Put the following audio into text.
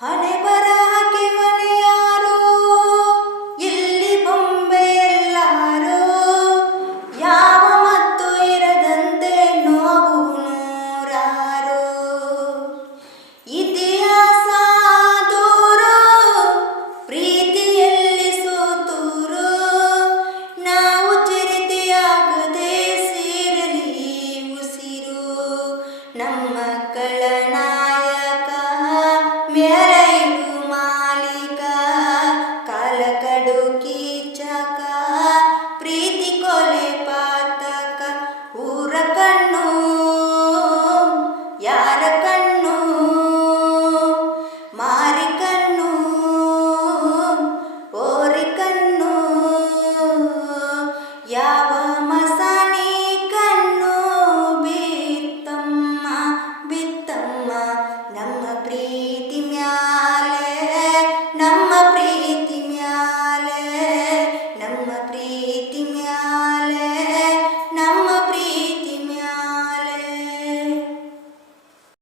ಹಣೆ ಬರಹಕ್ಕೆ ಹೊಣೆಯಾರೋ ಇಲ್ಲಿ ಬೊಂಬೆಯಲ್ಲಾರೋ ಯಾವ ಮತ್ತು ಇರದಂತೆ ನೋವು ನೂರಾರೋ ಇತಿಹಾಸ ದೂರೋ ಪ್ರೀತಿಯಲ್ಲಿ ಸೋತೂರೋ ನಾವು ಚಿರತೆಯಾಗದೆ ಸೇರಲಿ ಉಸಿರು ನಮ್ಮ ಮಕ್ಕಳ ನಾಯಕ ಮೇಲ